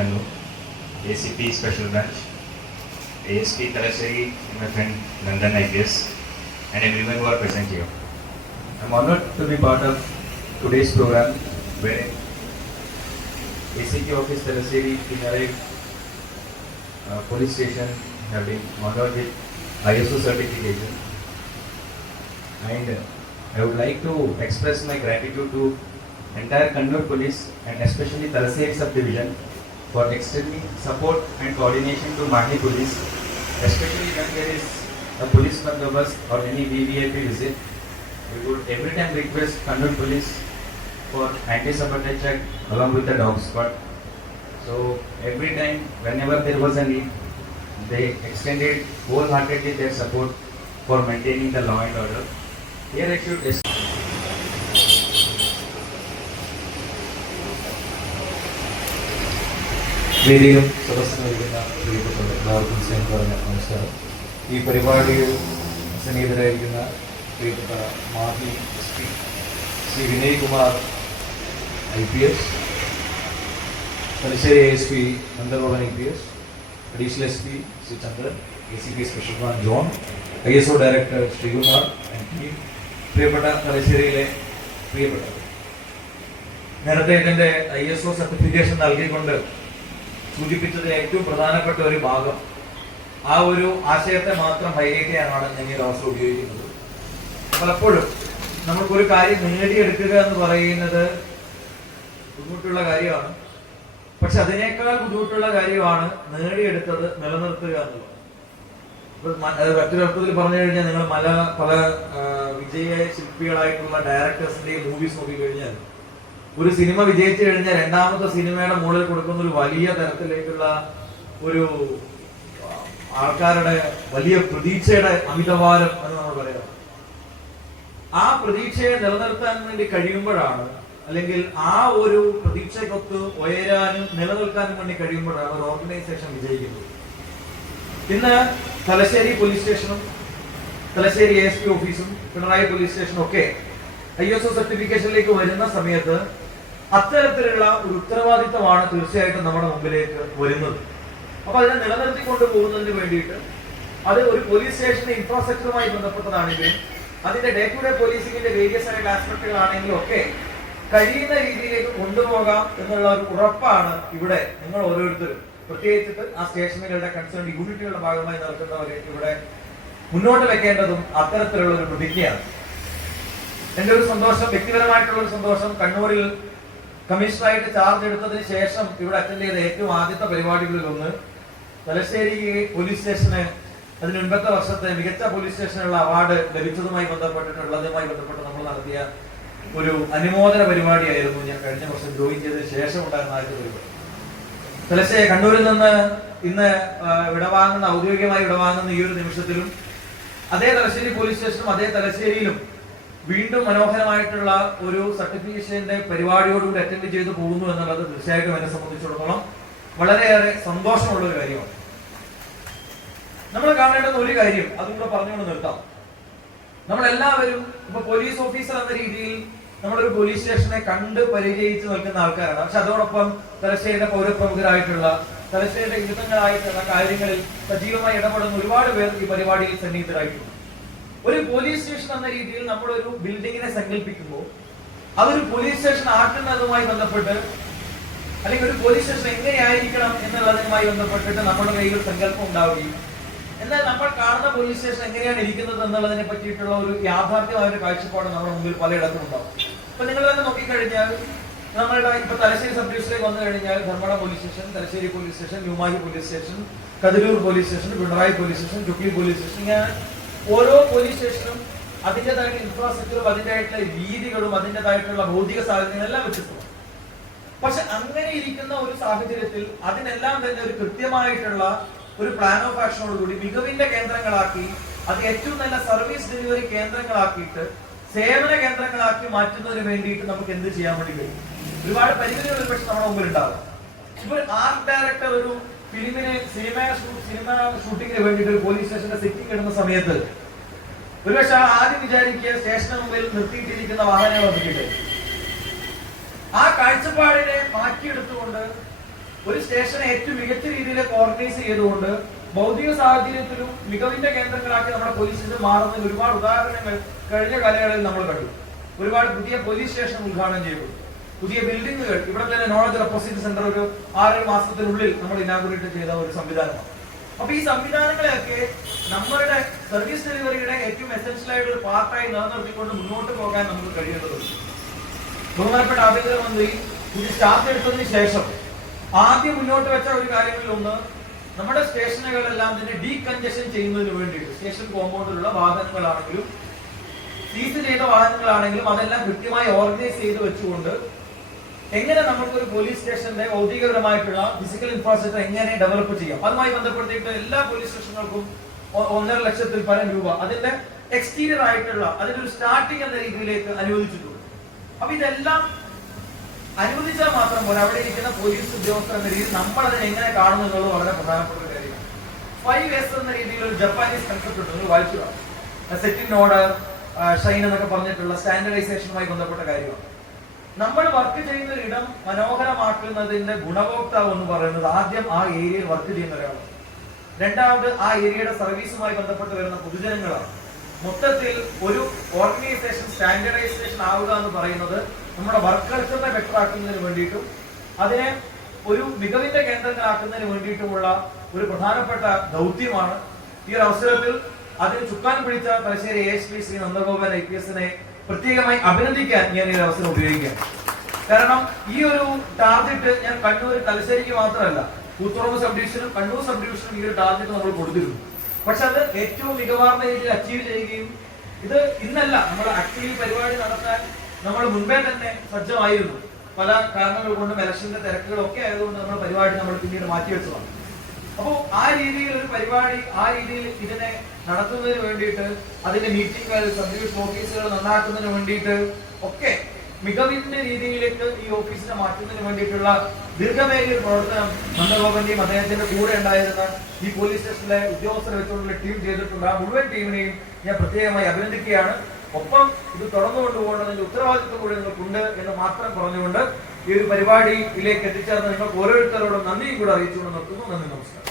Kannur, ACP Special Branch, ASP Talaseri, my friend Nandan IPS, and everyone who are present here. I am honored to be part of today's program where ACP Office Talaseri Kinare Police Station have been honored with ISO certification. And I would like to express my gratitude to entire Kannur Police and especially Talaseri Subdivision for extending support and coordination to Mahi Police, especially when there is a police bandobast or any VVIP visit. We would every time request Kannur Police for anti-sabotage check along with the dog squad. So every time, whenever there was a need, they extended wholeheartedly their support for maintaining the law and order. Here I should വേദിയിലും സദസ്സിൽ നൽകുന്ന പ്രിയപ്പെട്ട എല്ലാവർക്കും സ്നേഹം പറഞ്ഞ നമസ്കാരം. ഈ പരിപാടിയിൽ സന്നിഹിതരായിരിക്കുന്ന പ്രിയപ്പെട്ട Mahe S P Shri Vinay Kumar IPS, Thalassery ASP Nandagopan IPS, additional SP Shri Chandran, ACP special branch John, ISO director Sreekumar, പ്രിയപ്പെട്ട തലശ്ശേരിയിലെ പ്രിയപ്പെട്ടവർ, നേരത്തെ ഇതിൻ്റെ ISO സർട്ടിഫിക്കേഷൻ നൽകിക്കൊണ്ട് സൂചിപ്പിച്ചതിൽ ഏറ്റവും പ്രധാനപ്പെട്ട ഒരു ഭാഗം ആ ഒരു ആശയത്തെ മാത്രം ഹൈലൈറ്റ് ചെയ്യാനാണ് ഞാൻ ഈ അവസരം ഉപയോഗിക്കുന്നത്. പലപ്പോഴും നമുക്കൊരു കാര്യം നേടിയെടുക്കുക എന്ന് പറയുന്നത് ബുദ്ധിമുട്ടുള്ള കാര്യമാണ്. പക്ഷെ അതിനേക്കാൾ ബുദ്ധിമുട്ടുള്ള കാര്യമാണ് നേടിയെടുത്തത് നിലനിർത്തുക എന്നുള്ളത്. മറ്റൊരർത്ഥത്തിൽ പറഞ്ഞു കഴിഞ്ഞാൽ നിങ്ങൾ പല വിജയ ശില്പികളായിട്ടുള്ള ഡയറക്ടേഴ്സിന്റെയും മൂവീസ് നോക്കിക്കഴിഞ്ഞാൽ ഒരു സിനിമ വിജയിച്ചു കഴിഞ്ഞാൽ രണ്ടാമത്തെ സിനിമയുടെ മുകളിൽ കൊടുക്കുന്ന ഒരു വലിയ തരത്തിലേക്കുള്ള ഒരു ആൾക്കാരുടെ വലിയ പ്രതീക്ഷയുടെ അമിതഭാരം എന്ന് നമ്മൾ പറയാം. ആ പ്രതീക്ഷയെ നിലനിർത്താൻ വേണ്ടി കഴിയുമ്പോഴാണ്, അല്ലെങ്കിൽ ആ ഒരു പ്രതീക്ഷയ്ക്കൊത്ത് ഉയരാനും നിലനിൽക്കാനും വേണ്ടി കഴിയുമ്പോഴാണ് ഒരു ഓർഗനൈസേഷൻ വിജയിക്കുന്നത്. ഇന്ന് തലശ്ശേരി പോലീസ് സ്റ്റേഷനും തലശ്ശേരി ASP ഓഫീസും പിണറായി പോലീസ് സ്റ്റേഷനും ഒക്കെ ISO സർട്ടിഫിക്കേഷനിലേക്ക് വരുന്ന സമയത്ത് അത്തരത്തിലുള്ള ഒരു ഉത്തരവാദിത്തമാണ് തീർച്ചയായിട്ടും നമ്മുടെ മുമ്പിലേക്ക് വരുന്നത്. അപ്പൊ അതിനെ നിലനിർത്തിക്കൊണ്ട് പോകുന്നതിന് വേണ്ടിയിട്ട് അത് ഒരു പോലീസ് സ്റ്റേഷന്റെ ഇൻഫ്രാസ്ട്രക്ചറുമായി ബന്ധപ്പെട്ടതാണെങ്കിലും അതിന്റെ ഡേ ടു ഡേ പോലീസിംഗിന്റെ വേരിയസ് ആയിട്ടുള്ള ആസ്പെക്ടുകളാണെങ്കിലും ഒക്കെ കഴിയുന്ന രീതിയിലേക്ക് കൊണ്ടുപോകാം എന്നുള്ള ഒരു ഉറപ്പാണ് ഇവിടെ നിങ്ങൾ ഓരോരുത്തരും, പ്രത്യേകിച്ചിട്ട് ആ സ്റ്റേഷനുകളുടെ കൺസേൺ യൂണിറ്റുകളുടെ ഭാഗമായി നടക്കുന്നവരെ ഇവിടെ മുന്നോട്ട് വെക്കേണ്ടതും അത്തരത്തിലുള്ള ഒരു പ്രതിജ്ഞയാണ്. എന്റെ ഒരു സന്തോഷം, വ്യക്തിപരമായിട്ടുള്ള ഒരു സന്തോഷം, കണ്ണൂരിൽ കമ്മീഷണറായിട്ട് ചാർജ് എടുത്തതിന് ശേഷം ഇവിടെ അറ്റൻഡ് ചെയ്ത ഏറ്റവും ആദ്യത്തെ പരിപാടികളിൽ ഒന്ന് തലശ്ശേരി പോലീസ് സ്റ്റേഷന് അതിന് മുൻപത്തെ വർഷത്തെ മികച്ച പോലീസ് സ്റ്റേഷനുള്ള അവാർഡ് ലഭിച്ചതുമായി ബന്ധപ്പെട്ട് നമ്മൾ നടത്തിയ ഒരു അനുമോദന പരിപാടിയായിരുന്നു. ഞാൻ കഴിഞ്ഞ വർഷം ജോയിൻ ചെയ്തതിന് ശേഷം ഉണ്ടായിരുന്ന ആദ്യത്തെ പരിപാടി. തലശ്ശേരി കണ്ണൂരിൽ നിന്ന് ഇന്ന് ഔദ്യോഗികമായി വിടവാങ്ങുന്ന ഈ ഒരു നിമിഷത്തിലും അതേ തലശ്ശേരി പോലീസ് സ്റ്റേഷനും അതേ തലശ്ശേരിയിലും വീണ്ടും മനോഹരമായിട്ടുള്ള ഒരു സർട്ടിഫിക്കേഷന്റെ പരിപാടിയോടുകൂടി അറ്റൻഡ് ചെയ്തു പോകുന്നു എന്നുള്ളത് തീർച്ചയായിട്ടും എന്നെ സംബന്ധിച്ചിടത്തോളം വളരെയേറെ സന്തോഷമുള്ള ഒരു കാര്യമാണ്. നമ്മൾ കാണേണ്ടുന്ന ഒരു കാര്യം അതുകൂടെ പറഞ്ഞുകൊണ്ട് നിർത്താം. നമ്മളെല്ലാവരും ഇപ്പൊ പോലീസ് ഓഫീസർ എന്ന രീതിയിൽ നമ്മളൊരു പോലീസ് സ്റ്റേഷനെ കണ്ട് പരിചയിച്ച് നിൽക്കുന്ന ആൾക്കാരാണ്. പക്ഷെ അതോടൊപ്പം തലശ്ശേരിയുടെ പൗരപ്രമുഖരായിട്ടുള്ള തലശ്ശേരിയുടെ വിവിധങ്ങളായിട്ടുള്ള കാര്യങ്ങളിൽ സജീവമായി ഇടപെടുന്ന ഒരുപാട് പേർ ഈ പരിപാടിയിൽ സന്നിഹിതരായിട്ടുണ്ട്. ഒരു പോലീസ് സ്റ്റേഷൻ എന്ന രീതിയിൽ നമ്മളൊരു ബിൽഡിങ്ങിനെ സങ്കല്പിക്കുമ്പോൾ അതൊരു പോലീസ് സ്റ്റേഷൻ ആക്കുന്നതുമായി ബന്ധപ്പെട്ട്, അല്ലെങ്കിൽ ഒരു പോലീസ് സ്റ്റേഷൻ എങ്ങനെയായിരിക്കണം എന്നുള്ളതുമായി ബന്ധപ്പെട്ടിട്ട് നമ്മുടെ കയ്യിൽ സങ്കല്പം ഉണ്ടാവുകയും എന്നാൽ നമ്മൾ കാണുന്ന പോലീസ് സ്റ്റേഷൻ എങ്ങനെയാണ് ഇരിക്കുന്നത് എന്നുള്ളതിനെ പറ്റിയിട്ടുള്ള ഒരു യാഥാർത്ഥ്യമായ ഒരു കാഴ്ചപ്പാട് നമ്മുടെ മുമ്പിൽ പലയിടത്തും ഉണ്ടാവും. ഇപ്പൊ നിങ്ങൾ തന്നെ നോക്കിക്കഴിഞ്ഞാൽ നമ്മളുടെ ഇപ്പൊ തലശ്ശേരി സബ് ഡിവിഷനിലേക്ക് വന്നു കഴിഞ്ഞാൽ Dharmadam police station, Thalassery police station, New Mahe police station, Kathirur police station, Pinarayi police station, Chokli police station, ഇങ്ങനെ ഓരോ പോലീസ് സ്റ്റേഷനും അതിൻ്റെതായിട്ടുള്ള ഇൻഫ്രാസ്ട്രക്ചറും അതിൻ്റെതായിട്ടുള്ള രീതികളും അതിൻ്റെതായിട്ടുള്ള ഭൗതിക സാഹചര്യങ്ങളും എല്ലാം വ്യത്യസ്തമാണ്. പക്ഷെ അങ്ങനെ ഇരിക്കുന്ന ഒരു സാഹചര്യത്തിൽ അതിനെല്ലാം തന്നെ ഒരു കൃത്യമായിട്ടുള്ള ഒരു പ്ലാൻ ഓഫ് ആക്ഷനോടുകൂടി മികവിന്റെ കേന്ദ്രങ്ങളാക്കി അത് ഏറ്റവും നല്ല സർവീസ് ഡെലിവറി കേന്ദ്രങ്ങളാക്കിയിട്ട് സേവന കേന്ദ്രങ്ങളാക്കി മാറ്റുന്നതിന് വേണ്ടിയിട്ട് നമുക്ക് എന്ത് ചെയ്യാൻ വേണ്ടി കഴിയും? ഒരുപാട് പരിമിതികൾ ഒരുപക്ഷെ നമ്മുടെ മുമ്പിൽ ഉണ്ടാവും. ഇപ്പൊ ഒരു ആർട്ട് ഡയറക്ടർ ഒരു സിനിമ ഷൂട്ടിങ്ങിന് വേണ്ടിയിട്ട് ഒരു പോലീസ് സ്റ്റേഷന്റെ സെറ്റിംഗ് ഇടുന്ന സമയത്ത് ഒരുപക്ഷെ ആദ്യം വിചാരിക്കുക സ്റ്റേഷന് മുമ്പിൽ നിർത്തിയിട്ടിരിക്കുന്ന വാഹനങ്ങൾ നോക്കിയിട്ട് ആ കാഴ്ചപ്പാടിനെ മാറ്റിയെടുത്തുകൊണ്ട് ഒരു സ്റ്റേഷനെ ഏറ്റവും മികച്ച രീതിയിലേക്ക് ഓർഗനൈസ് ചെയ്തുകൊണ്ട് ഭൗതിക സാഹചര്യത്തിലും മികവിന്റെ കേന്ദ്രങ്ങളാക്കി നമ്മുടെ പോലീസ് സ്റ്റേഷൻ മാറുന്നതിന് ഒരുപാട് ഉദാഹരണങ്ങൾ കഴിഞ്ഞ കാലയളവിൽ നമ്മൾ കണ്ടു. ഒരുപാട് പുതിയ പോലീസ് സ്റ്റേഷൻ ഉദ്ഘാടനം ചെയ്തു. പുതിയ ബിൽഡിങ്ങുകൾ, ഇവിടെ തന്നെ നോളജ് റെപ്പോസിറ്ററി സെന്റർ ഒരു 6 മാസത്തിനുള്ളിൽ നമ്മൾ ഇനാഗുറേറ്റ് ചെയ്ത ഒരു സംവിധാനമാണ്. അപ്പൊ ഈ സംവിധാനങ്ങളെയൊക്കെ നമ്മളുടെ സർവീസ് ഡെലിവറിയുടെ ഏറ്റവും എസെൻഷ്യൽ ആയിട്ട് ഒരു പാർട്ടായി നിലനിർത്തിക്കൊണ്ട് മുന്നോട്ട് പോകാൻ നമുക്ക് കഴിയേണ്ടതുണ്ട്. ബഹുമാനപ്പെട്ട ആഭ്യന്തരമന്ത്രി ഇത് ചാർജ് എടുത്തതിന് ശേഷം ആദ്യം മുന്നോട്ട് വെച്ച ഒരു കാര്യങ്ങളിൽ ഒന്ന്, നമ്മുടെ സ്റ്റേഷനുകളെല്ലാം തന്നെ ഡീകൺജഷൻ ചെയ്യുന്നതിന് വേണ്ടിയിട്ട് സ്റ്റേഷൻ കോമ്പൗണ്ടിലുള്ള വാഹനങ്ങളാണെങ്കിലും സീസ് ചെയ്ത വാഹനങ്ങളാണെങ്കിലും അതെല്ലാം കൃത്യമായി ഓർഗനൈസ് ചെയ്ത് വെച്ചുകൊണ്ട് എങ്ങനെ നമുക്കൊരു പോലീസ് സ്റ്റേഷന്റെ ഭൗതികപരമായിട്ടുള്ള ഫിസിക്കൽ ഇൻഫ്രാസ്ട്രക്ചർ എങ്ങനെ ഡെവലപ്പ് ചെയ്യാം, അതുമായി ബന്ധപ്പെടുത്തിയിട്ട് എല്ലാ പോലീസ് സ്റ്റേഷനുകൾക്കും 1.5 ലക്ഷത്തിൽ പരം രൂപ അതിന്റെ എക്സ്റ്റീരിയർ ആയിട്ടുള്ള അതിന്റെ ഒരു സ്റ്റാർട്ടിംഗ് എന്ന രീതിയിലേക്ക് അനുവദിച്ചിട്ടുണ്ട്. അപ്പൊ ഇതെല്ലാം അനുവദിച്ചാൽ മാത്രം പോലെ അവിടെ ഇരിക്കുന്ന പോലീസ് ഉദ്യോഗസ്ഥർ എന്ന രീതിയിൽ നമ്മൾ അതിനെ എങ്ങനെ കാണുന്നു എന്നുള്ളത് വളരെ പ്രധാനപ്പെട്ട ഒരു കാര്യമാണ്. 5S എന്ന രീതിയിൽ ഒരു ജപ്പാനീസ് കൺസെപ്റ്റ് ഉണ്ട്, നിങ്ങൾ വായിച്ചു കാണും. സെറ്റിംഗ് ഓർഡർ, ഷൈൻ എന്നൊക്കെ പറഞ്ഞിട്ടുള്ള സ്റ്റാൻഡർഡൈസേഷനുമായി ബന്ധപ്പെട്ട കാര്യമാണ്. നമ്മൾ വർക്ക് ചെയ്യുന്ന ഒരു ഇടം മനോഹരമാക്കുന്നതിന്റെ ഗുണഭോക്താവ് എന്ന് പറയുന്നത് ആദ്യം ആ ഏരിയയിൽ വർക്ക് ചെയ്യുന്ന ഒരാളാണ്. രണ്ടാമത് ആ ഏരിയയുടെ സർവീസുമായി ബന്ധപ്പെട്ട് വരുന്ന പൊതുജനങ്ങളാണ്. മൊത്തത്തിൽ ഒരു ഓർഗനൈസേഷൻ സ്റ്റാൻഡർഡൈസേഷൻ ആവുക എന്ന് പറയുന്നത് നമ്മുടെ വർക്ക് കൾച്ചറിനെ ബെറ്റർ ആക്കുന്നതിന് വേണ്ടിയിട്ടും അതിനെ ഒരു മികവിന്റെ കേന്ദ്രങ്ങളാക്കുന്നതിന് വേണ്ടിയിട്ടുമുള്ള ഒരു പ്രധാനപ്പെട്ട ദൗത്യമാണ്. ഈ ഒരു അവസരത്തിൽ അതിന് ചുക്കാൻ പിടിച്ച തലശ്ശേരി ASP ശ്രീ നന്ദഗോപാൽ IPSനെ പ്രത്യേകമായി അഭിനന്ദിക്കാൻ ഞാൻ ഈ അവസരം ഉപയോഗിക്കാം. കാരണം ഈ ഒരു ടാർഗറ്റ് ഞാൻ കണ്ണൂർ തലശ്ശേരിക്ക് മാത്രമല്ല, കൂത്തുറമ്പ് സബ് ഡിവിഷനും കണ്ണൂർ സബ് ഡിവിഷനും ഈ ഒരു ടാർഗറ്റ് നമ്മൾ കൊടുത്തിരുന്നു. പക്ഷെ അത് ഏറ്റവും മികവാർന്ന രീതിയിൽ അച്ചീവ് ചെയ്യുകയും ഇത് ഇന്നല്ല, നമ്മൾ ആക്ച്വലി പരിപാടി നടത്താൻ നമ്മൾ മുൻപേ തന്നെ സജ്ജമായിരുന്നു. പല കാരണങ്ങൾ കൊണ്ടും ഇലക്ഷന്റെ തിരക്കുകളൊക്കെ ആയതുകൊണ്ട് നമ്മൾ പരിപാടി നമ്മൾ പിന്നീട് മാറ്റിവെച്ചതാണ്. അപ്പോൾ ആ രീതിയിൽ ഒരു പരിപാടി ആ രീതിയിൽ ഇതിനെ നടത്തുന്നതിന് വേണ്ടിയിട്ട് അതിന്റെ മീറ്റിംഗുകൾ, സബ് ഡിവിഷൻ ഓഫീസുകൾ നന്നാക്കുന്നതിന് വേണ്ടിയിട്ട് ഒക്കെ മികവിന്റെ രീതിയിലേക്ക് ഈ ഓഫീസിനെ മാറ്റുന്നതിന് വേണ്ടിയിട്ടുള്ള ദീർഘമേറിയ പ്രവർത്തനം നന്ദഗോപന്റെയും അദ്ദേഹത്തിന്റെ കൂടെ ഉണ്ടായിരുന്ന ഈ പോലീസ് സ്റ്റേഷനിലെ ഉദ്യോഗസ്ഥരെ വെച്ചുകൊണ്ടുള്ള ടീം ചെയ്തിട്ടുണ്ട്. ആ മുഴുവൻ ടീമിനെയും ഞാൻ പ്രത്യേകമായി അഭിനന്ദിക്കുകയാണ്. ഒപ്പം ഇത് തുടർന്നു കൊണ്ടുപോകേണ്ടതിന്റെ ഉത്തരവാദിത്വം കൂടി നിങ്ങൾക്കുണ്ട് എന്ന് മാത്രം പറഞ്ഞുകൊണ്ട് ഈ ഒരു പരിപാടിയിലേക്ക് എത്തിച്ചേർന്ന് നിങ്ങൾക്ക് ഓരോരുത്തരോടും നന്ദിയും കൂടെ അറിയിച്ചുകൊണ്ട് നിർത്തുന്നു. നന്ദി, നമസ്കാരം.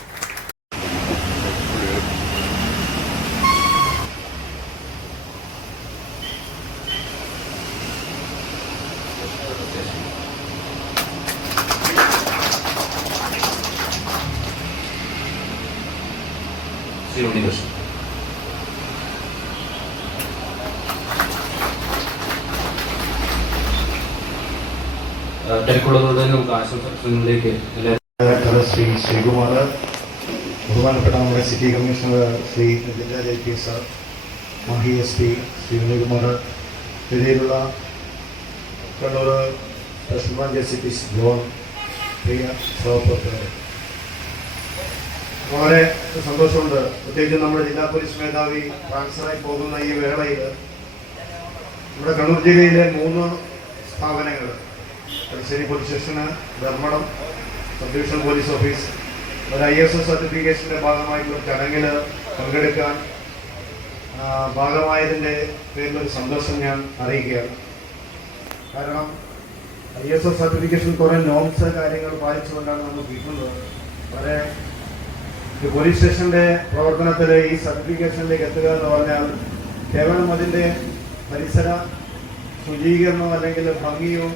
ശ്രീ ഉണ്ണികൃഷ്ണൻ. തിരക്കുള്ളതുകൊണ്ട് തന്നെ നമുക്ക് ആശംസകളിലേക്ക് ശ്രീ ശ്രീകുമാർ, ബഹുമാനപ്പെട്ട നമ്മുടെ city commissioner Shri JP sir, Mahe SP Shri Unnikumar, ഇതിലുള്ള Kannur special branch SCP John, പ്രിയ സഹപ്രവർത്തകർ, വളരെ സന്തോഷമുണ്ട്. പ്രത്യേകിച്ച് നമ്മുടെ ജില്ലാ പോലീസ് മേധാവി ട്രാൻസ്ഫറായി പോകുന്ന ഈ വേളയിൽ നമ്മുടെ കണ്ണൂർ ജില്ലയിലെ 3 സ്ഥാപനങ്ങൾ, തലശ്ശേരി പോലീസ് സ്റ്റേഷന്, Dharmadam sub division police office, ഒരു ISO സർട്ടിഫിക്കേഷൻ്റെ ഭാഗമായിട്ടുള്ള ചടങ്ങിൽ പങ്കെടുക്കാൻ ഭാഗമായതിൻ്റെ പേരിലൊരു സന്തോഷം ഞാൻ അറിയിക്കുകയാണ്. കാരണം ISO സർട്ടിഫിക്കേഷൻ കുറേ നോംസ് കാര്യങ്ങൾ പാലിച്ചുകൊണ്ടാണ് നമ്മൾ കിട്ടുന്നത്. വളരെ ഒരു പോലീസ് സ്റ്റേഷൻ്റെ പ്രവർത്തനത്തിൽ ഈ സർട്ടിഫിക്കേഷനിലേക്ക് എത്തുക എന്ന് പറഞ്ഞാൽ കേവലം അതിൻ്റെ പരിസര ശുചീകരണമോ അല്ലെങ്കിൽ ഭംഗിയോ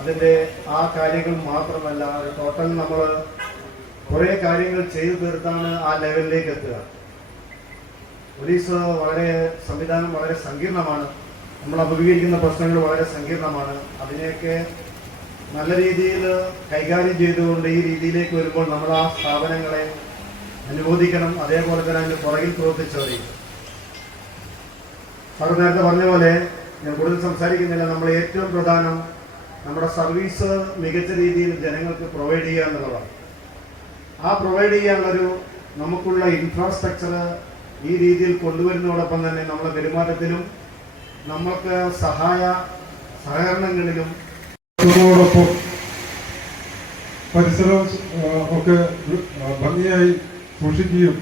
അതിൻ്റെ ആ കാര്യങ്ങൾ മാത്രമല്ല, ടോട്ടൽ നമ്മൾ കുറേ കാര്യങ്ങൾ ചെയ്തു തീർത്താണ് ആ ലെവലിലേക്ക് എത്തുക. പോലീസ് സംവിധാനം വളരെ സങ്കീർണമാണ്. നമ്മൾ അഭിമുഖീകരിക്കുന്ന പ്രശ്നങ്ങൾ വളരെ സങ്കീർണമാണ്. അതിനെയൊക്കെ നല്ല രീതിയിൽ കൈകാര്യം ചെയ്തുകൊണ്ട് ഈ രീതിയിലേക്ക് വരുമ്പോൾ നമ്മൾ ആ സ്ഥാപനങ്ങളെ അനുമോദിക്കണം. അതേപോലെ തന്നെ അതിന് പുറകിൽ പ്രവർത്തിച്ചവരെയും. സാർ നേരത്തെ പറഞ്ഞ പോലെ ഞാൻ കൂടുതൽ സംസാരിക്കുന്നില്ല. നമ്മൾ ഏറ്റവും പ്രധാനം നമ്മുടെ സർവീസ് മികച്ച രീതിയിൽ ജനങ്ങൾക്ക് പ്രൊവൈഡ് ചെയ്യുക എന്നുള്ളതാണ്. ആ പ്രൊവൈഡ് ചെയ്യാനുള്ളൊരു നമുക്കുള്ള ഇൻഫ്രാസ്ട്രക്ചർ ഈ രീതിയിൽ കൊണ്ടുവരുന്നതോടൊപ്പം തന്നെ നമ്മുടെ പെരുമാറ്റത്തിലും നമ്മൾക്ക് സഹകരണങ്ങളിലും ോടൊപ്പം പരിസരം ഒക്കെ ഭംഗിയായി സൂക്ഷിക്കുകയും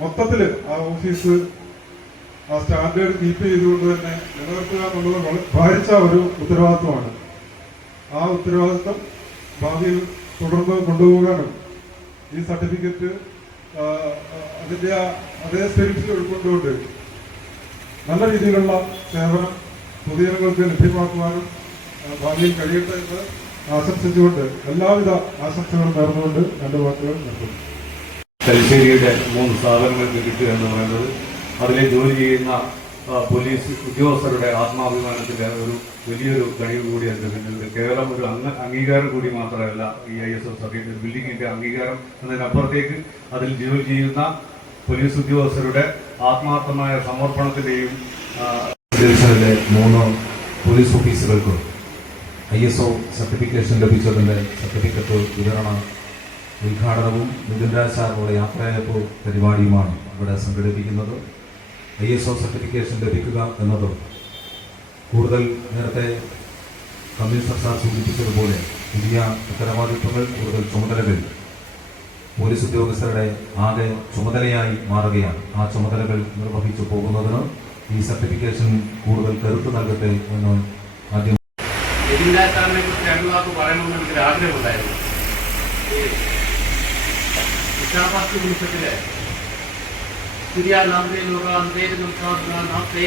മൊത്തത്തിൽ ആ ഓഫീസ് ആ സ്റ്റാൻഡേർഡ് കീപ്പ് ചെയ്തുകൊണ്ട് തന്നെ നിലനിർത്തുക എന്നുള്ളത് ഭാരിച്ച ഒരു ഉത്തരവാദിത്വമാണ്. ആ ഉത്തരവാദിത്വം ഭാവിയിൽ തുടർന്ന് കൊണ്ടുപോകാനും ഈ സർട്ടിഫിക്കറ്റ് അതിൻ്റെ അതേ സ്പിരിറ്റിൽ ഉൾക്കൊണ്ടുകൊണ്ട് നല്ല രീതിയിലുള്ള സേവനം പൊതുജനങ്ങൾക്ക് ലഭ്യമാക്കുവാനും ഭാവിയിൽ കഴിയട്ടെ എന്ന് ആശംസിച്ചുകൊണ്ട് എല്ലാവിധ ആശംസകളും നേർന്നുകൊണ്ട് രണ്ട് വാക്കുകൾ നിർത്തുന്നു. തലശ്ശേരിയുടെ 3 സ്ഥാപനങ്ങൾക്ക് കിട്ടുക എന്ന് പറയുന്നത് അതിലെ ജോലി ചെയ്യുന്ന പോലീസ് ഉദ്യോഗസ്ഥരുടെ ആത്മാഭിമാനത്തിൻ്റെ ഒരു വലിയൊരു കഴിവ് കൂടി അതിൻ്റെ പിന്നിലുണ്ട്. കേവലം ഒരു അംഗീകാരം കൂടി മാത്രമല്ല ഈ ISO സർട്ടിഫിക്കറ്റ് ബിൽഡിങ്ങിൻ്റെ അംഗീകാരം എന്നതിനപ്പുറത്തേക്ക് അതിൽ ജോലി ചെയ്യുന്ന പോലീസ് ഉദ്യോഗസ്ഥരുടെ ആത്മാർത്ഥമായ സമർപ്പണത്തിൻ്റെയും ഡിവിഷനിലെ 3 പോലീസ് ഓഫീസുകൾക്ക് ISO സർട്ടിഫിക്കേഷൻ ലഭിച്ചതിൻ്റെ സർട്ടിഫിക്കറ്റ് വിതരണ ഉദ്ഘാടനവും മിഥുൻ രാജ് സാറിനുള്ള യാത്രയയപ്പ് പരിപാടിയുമാണ് ഇവിടെ സംഘടിപ്പിക്കുന്നത്. ISO സർട്ടിഫിക്കേഷൻ ലഭിക്കുക എന്നത് കൂടുതൽ നേരത്തെ കമ്മീഷണർ സാർ സൂചിപ്പിച്ചതുപോലെ പുതിയ ഉത്തരവാദിത്വങ്ങൾ, കൂടുതൽ ചുമതലകൾ പോലീസ് ഉദ്യോഗസ്ഥരുടെ ആകെ ചുമതലയായി മാറുകയാണ്. ആ ചുമതലകൾ നിർവഹിച്ചു പോകുന്നതിന് ഈ സർട്ടിഫിക്കേഷൻ കൂടുതൽ കരുത്ത് നൽകട്ടെ എന്ന് ആദ്യം സാറിനെ കുറിച്ച് 2 വാക്ക് പറയണമെന്ന് എനിക്കൊരു ആഗ്രഹമുണ്ടായിരുന്നു. ഇസ്ലാമാബാദ് നിമിഷത്തില് सूर्या नाम से लोग अंधेर नाम से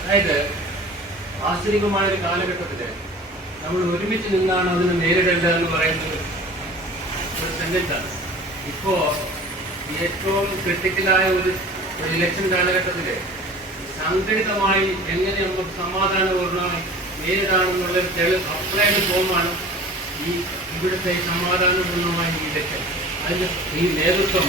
അതായത് ആശ്ചര്യമായ ഒരു കാലഘട്ടത്തിൽ നമ്മൾ ഒരുമിച്ച് നിന്നാണ് അതിനെ നേരിടേണ്ടത് എന്ന് പറയുന്നത് ഒരു സെന്റൻസാണ്. ഇപ്പോൾ ഏറ്റവും ക്രിട്ടിക്കലായ ഒരു ഇലക്ഷൻ കാലഘട്ടത്തിൽ സംഘടിതമായി എങ്ങനെ നമുക്ക് സമാധാനപൂർണ്ണമായി നേരിടാമെന്നുള്ളൊരു തെളിവ് അപ്ലൈഡ് ഫോമാണ് ഈ ഇവിടുത്തെ സമാധാനപൂർണ്ണമായ ഈ ഇലക്ഷൻ. അതിന് ഈ നേതൃത്വം,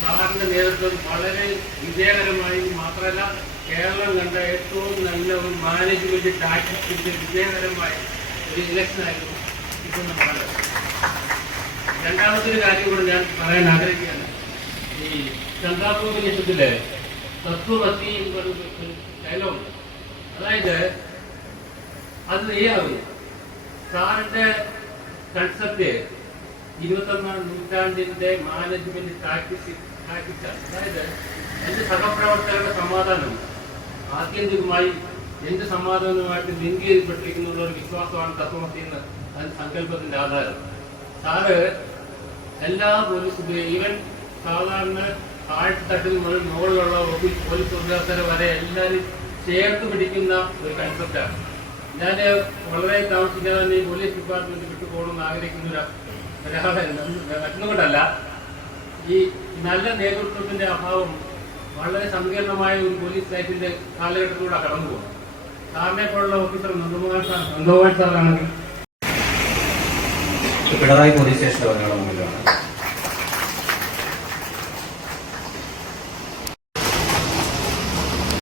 സാറിൻ്റെ നേതൃത്വം വളരെ വിജയകരമായി, മാത്രമല്ല കേരളം കണ്ട ഏറ്റവും നല്ല ഒരു മാനേജ്മെന്റ് ടാക്ടിക്സിന്റെ വിജയകരമായ ഒരു ഇലക്ഷനായിരുന്നു ഇപ്പോൾ നമ്മൾ കണ്ടത്. രണ്ടാമത്തെ ഒരു കാര്യം കൂടെ ഞാൻ പറയാൻ ആഗ്രഹിക്കുകയാണ്. ഈ ചന്ദ്രാപൂർണിഷത്തിലെ തത്വമത്തി എന്ന് പറയുന്ന ഒരു ഡയലോഗ്, അതായത് അത് നെയ്യാവും സാറിന്റെ കൺസെപ്റ്റ് 21ാം നൂറ്റാണ്ടിന്റെ മാനേജ്മെന്റ് ടാക്ടിക്സാണ്. അതായത് എന്റെ സഹപ്രവർത്തകരുടെ സമാധാനം ആത്യന്തികമായി എന്റെ സമാധാനവുമായിട്ട് ലിങ്ക് ചെയ്യപ്പെട്ടിരിക്കുന്നുള്ള ഒരു വിശ്വാസമാണ് തത്വമത്തി എന്ന സങ്കല്പത്തിന്റെ ആധാരം. സാറ് എല്ലാ പോലീസ്, ഈവൻ സാധാരണ താഴ്ത്തട്ടിൽ മുതൽ മുകളിലുള്ള പോലീസ് ഉദ്യോഗസ്ഥരെ വരെ എല്ലാവരും ചേർത്ത് പിടിക്കുന്ന ഒരു കൺസെപ്റ്റാണ്. ഞാൻ വളരെ താമസിക്കാതെ തന്നെ ഈ പോലീസ് ഡിപ്പാർട്ട്മെന്റ് വിട്ടുപോകണമെന്ന് ആഗ്രഹിക്കുന്ന ഒരാളായിരുന്നു. മറ്റൊന്നുകൊണ്ടല്ല, ഈ നല്ല നേതൃത്വത്തിന്റെ അഭാവം വളരെ സങ്കീർണമായ ഒരു പോലീസ് ലൈഫിന്റെ കാലഘട്ടത്തിലൂടെ കടന്നു പോകും. സാറിനെ പോലുള്ള ഓഫീസർ നന്ദകുമാർ സാറാണെങ്കിൽ പിണറായി പോലീസ് സ്റ്റേഷനിലെ ഒരാളെ മുന്നിലാണ്